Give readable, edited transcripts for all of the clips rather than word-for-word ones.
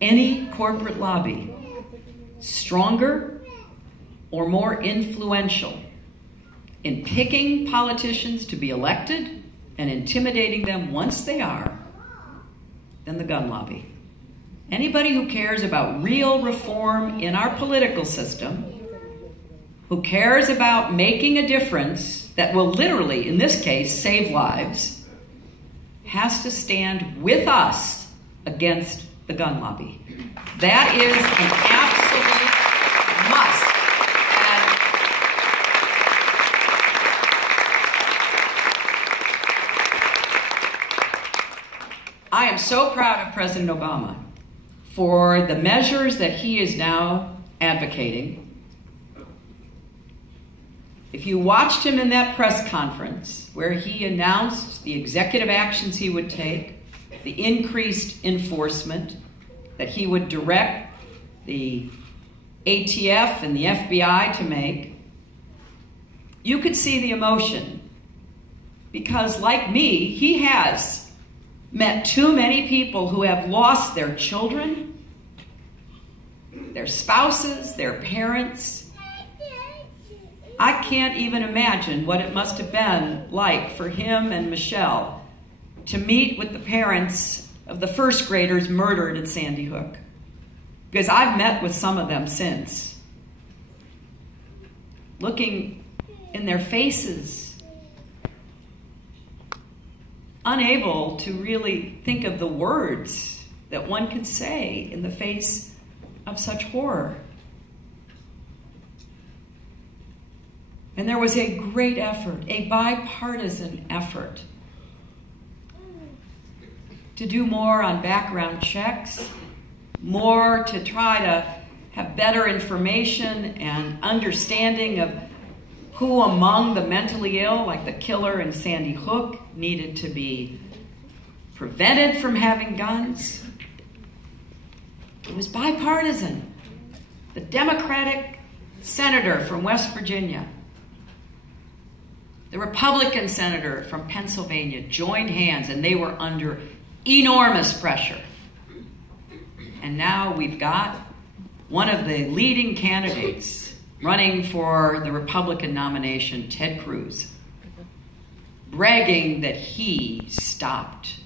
any corporate lobby stronger or more influential in picking politicians to be elected and intimidating them once they are than the gun lobby. Anybody who cares about real reform in our political system, who cares about making a difference that will literally, in this case, save lives, has to stand with us against the gun lobby. That is an absolute must. And I am so proud of President Obama for the measures that he is now advocating. If you watched him in that press conference where he announced the executive actions he would take, the increased enforcement that he would direct the ATF and the FBI to make, you could see the emotion. Because like me, he has met too many people who have lost their children, their spouses, their parents. I can't even imagine what it must have been like for him and Michelle to meet with the parents of the first graders murdered at Sandy Hook. Because I've met with some of them since. Looking in their faces, unable to really think of the words that one could say in the face of such horror. And there was a great effort, a bipartisan effort, to do more on background checks, more to try to have better information and understanding of who among the mentally ill, like the killer in Sandy Hook, needed to be prevented from having guns. It was bipartisan. The Democratic senator from West Virginia, the Republican senator from Pennsylvania joined hands, and they were under enormous pressure. And now we've got one of the leading candidates running for the Republican nomination, Ted Cruz, bragging that he stopped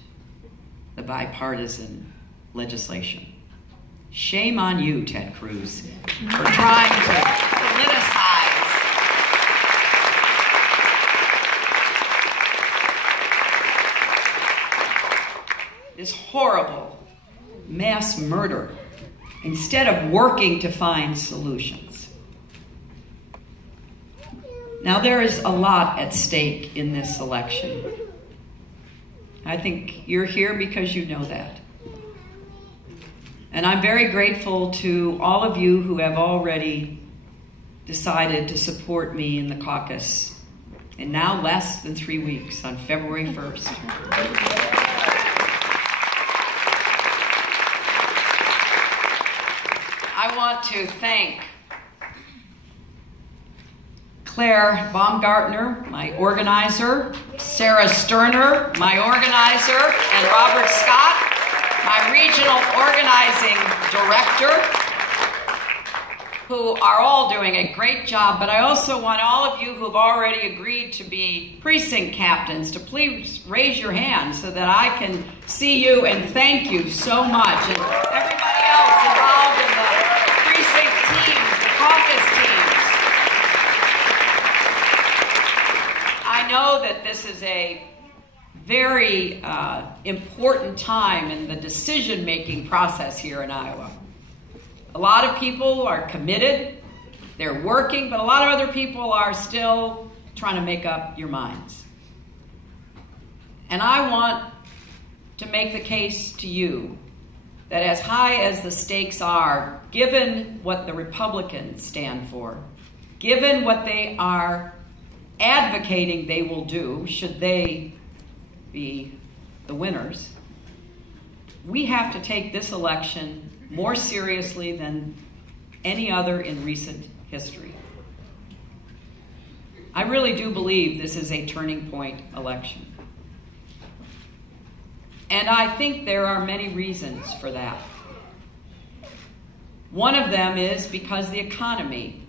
the bipartisan legislation. Shame on you, Ted Cruz, for trying to politicize this horrible mass murder instead of working to find solutions. Now, there is a lot at stake in this election. I think you're here because you know that. And I'm very grateful to all of you who have already decided to support me in the caucus in now less than 3 weeks, on February 1st. I want to thank Claire Baumgartner, my organizer, Sarah Sterner, my organizer, and Robert Scott, my regional organizing director, who are all doing a great job. But I also want all of you who have already agreed to be precinct captains to please raise your hand so that I can see you and thank you so much. And everybody else involved in the precinct teams, the caucus teams. I know that this is a very important time in the decision-making process here in Iowa. A lot of people are committed, they're working, but a lot of other people are still trying to make up your minds. And I want to make the case to you that as high as the stakes are, given what the Republicans stand for, given what they are advocating they will do should they be the winners, we have to take this election more seriously than any other in recent history. I really do believe this is a turning point election. And I think there are many reasons for that. One of them is because the economy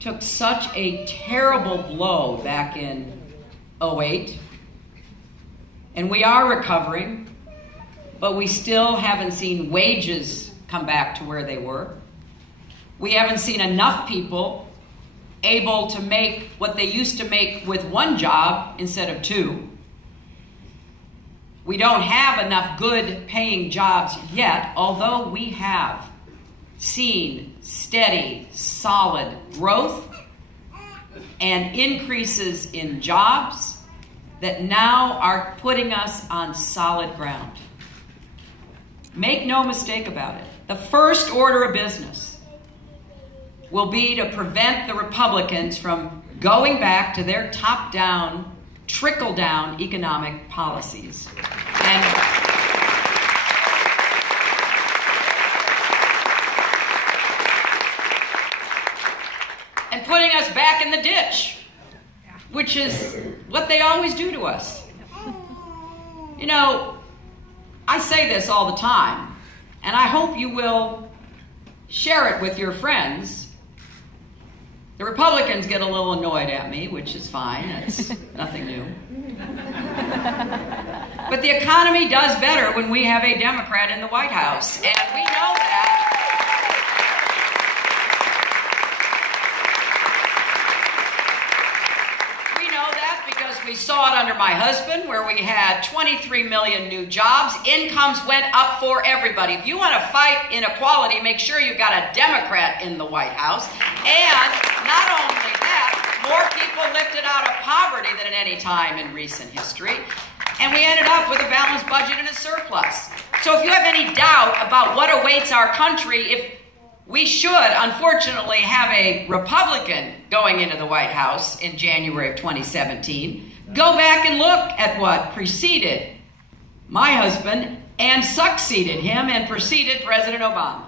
took such a terrible blow back in 2008, and we are recovering, but we still haven't seen wages come back to where they were. We haven't seen enough people able to make what they used to make with one job instead of two. We don't have enough good paying jobs yet, although we have seen steady, solid growth and increases in jobs that now are putting us on solid ground. Make no mistake about it. The first order of business will be to prevent the Republicans from going back to their top-down, trickle-down economic policies. And putting us back in the ditch, which is what they always do to us. You know, I say this all the time, and I hope you will share it with your friends. The Republicans get a little annoyed at me, which is fine. That's nothing new. But the economy does better when we have a Democrat in the White House, and we know that. We saw it under my husband, where we had 23 million new jobs. Incomes went up for everybody. If you want to fight inequality, make sure you've got a Democrat in the White House. And not only that, more people lifted out of poverty than at any time in recent history. And we ended up with a balanced budget and a surplus. So if you have any doubt about what awaits our country, if we should, unfortunately, have a Republican going into the White House in January of 2017, go back and look at what preceded my husband and succeeded him and preceded President Obama.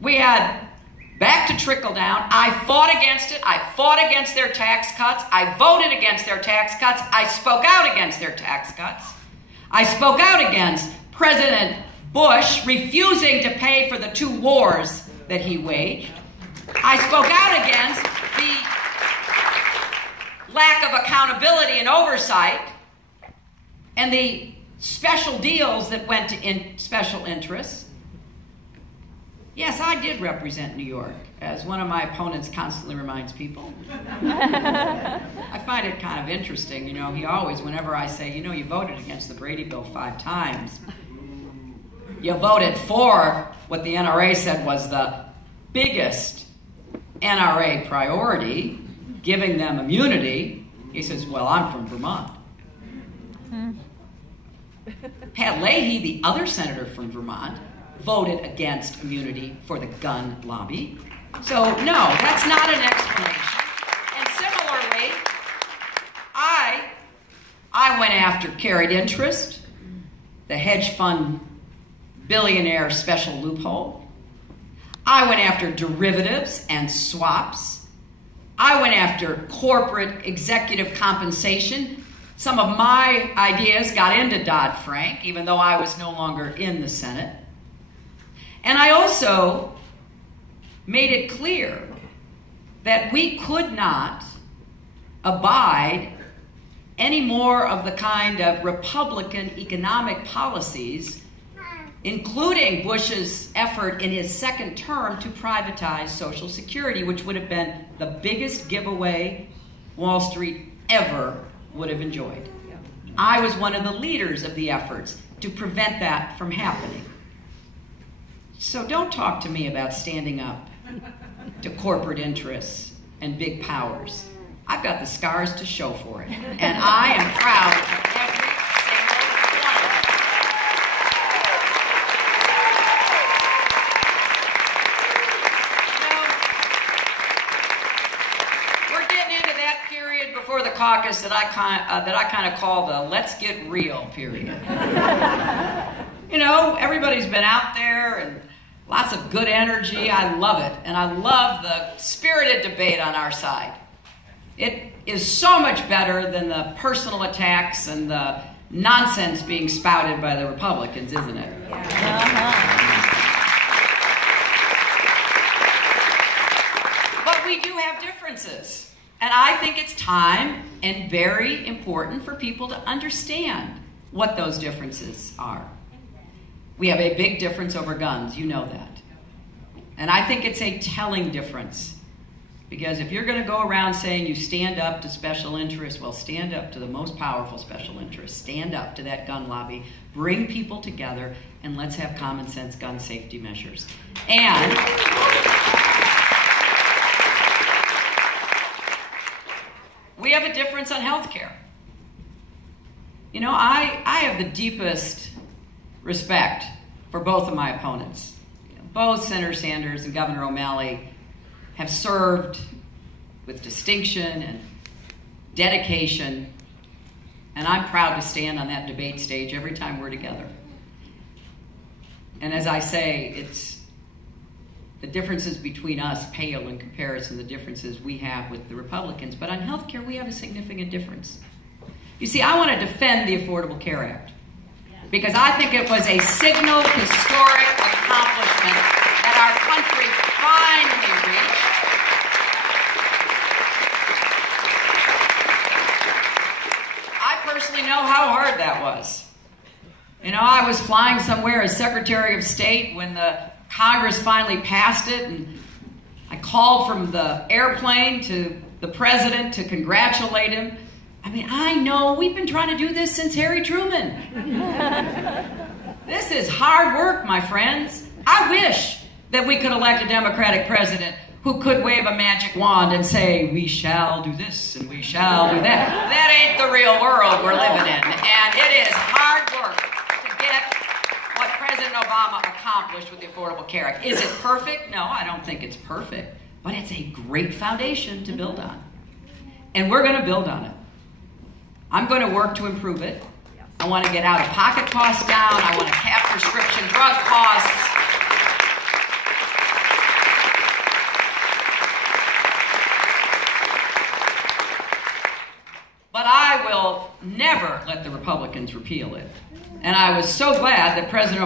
We had back to trickle down. I fought against it. I fought against their tax cuts. I voted against their tax cuts. I spoke out against their tax cuts. I spoke out against President Bush refusing to pay for the 2 wars that he waged. I spoke out against the lack of accountability and oversight and the special deals that went to special interests. Yes, I did represent New York, as one of my opponents constantly reminds people. I find it kind of interesting, you know, he always, whenever I say, you know, you voted against the Brady Bill 5 times. You voted for what the NRA said was the biggest NRA priority, giving them immunity. He says, well, I'm from Vermont. Pat Leahy, the other senator from Vermont, voted against immunity for the gun lobby. So, no, that's not an explanation. And similarly, I went after carried interest, the hedge fund billionaire special loophole. I went after derivatives and swaps. I went after corporate executive compensation. Some of my ideas got into Dodd-Frank, even though I was no longer in the Senate. And I also made it clear that we could not abide any more of the kind of Republican economic policies, including Bush's effort in his second term to privatize Social Security, which would have been the biggest giveaway Wall Street ever would have enjoyed. I was one of the leaders of the efforts to prevent that from happening. So don't talk to me about standing up to corporate interests and big powers. I've got the scars to show for it, and I am proud of every single one of them. We're getting into that period before the caucus that I kind of call the "let's get real" period. You know, everybody's been out there and lots of good energy. I love it, and I love the spirited debate on our side. It is so much better than the personal attacks and the nonsense being spouted by the Republicans, isn't it? Yeah. we do have differences. And I think it's time and very important for people to understand what those differences are. We have a big difference over guns, you know that. And I think it's a telling difference. Because if you're going to go around saying you stand up to special interests, well, stand up to the most powerful special interests. Stand up to that gun lobby. Bring people together, and let's have common sense gun safety measures. And we have a difference on health care. You know, I have the deepest respect for both of my opponents. Both Senator Sanders and Governor O'Malley have served with distinction and dedication, and I'm proud to stand on that debate stage every time we're together. And as I say, it's the differences between us pale in comparison to the differences we have with the Republicans. But on health care, we have a significant difference. You see, I want to defend the Affordable Care Act because I think it was a signal, historic accomplishment that our country finally reached. I personally know how hard that was. You know, I was flying somewhere as Secretary of State when the Congress finally passed it, and I called from the airplane to the president to congratulate him. I mean, I know we've been trying to do this since Harry Truman. This is hard work, my friends. I wish that we could elect a Democratic president who could wave a magic wand and say, we shall do this and we shall do that. That ain't the real world we're living in. And it is hard work to get what President Obama accomplished with the Affordable Care Act. Is it perfect? No, I don't think it's perfect. But it's a great foundation to build on. And we're going to build on it. I'm going to work to improve it. I want to get out-of-pocket costs down. I want to cap prescription drug costs. But I will never let the Republicans repeal it. And I was so glad that President